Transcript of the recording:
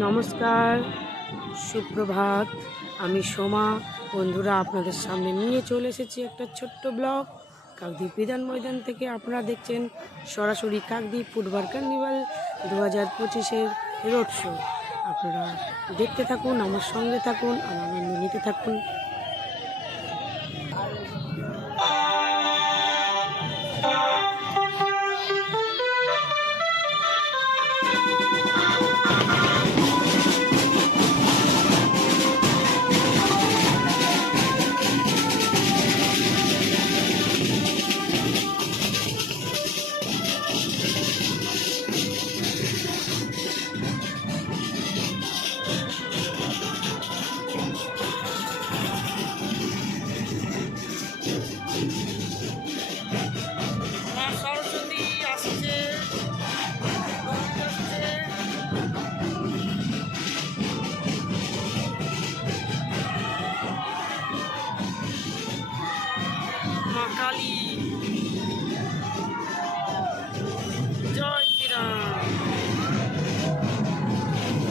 নমস্কার, সুপ্রভাত। আমি সোমা। বন্ধুরা, আপনাদের সামনে নিয়ে চলে এসেছি একটা ছোট্ট ব্লগ। কাকদ্বীপ বিধান ময়দান থেকে আপনারা দেখছেন সরাসরি কাকদ্বীপ ফুটবল কার্নিভাল 2025-এর রোড শো। আপনারা দেখতে থাকুন, আমার সঙ্গে থাকুন, আমার আনন্দ নিতে থাকুন। সরস্বতী আসছে, মা কালী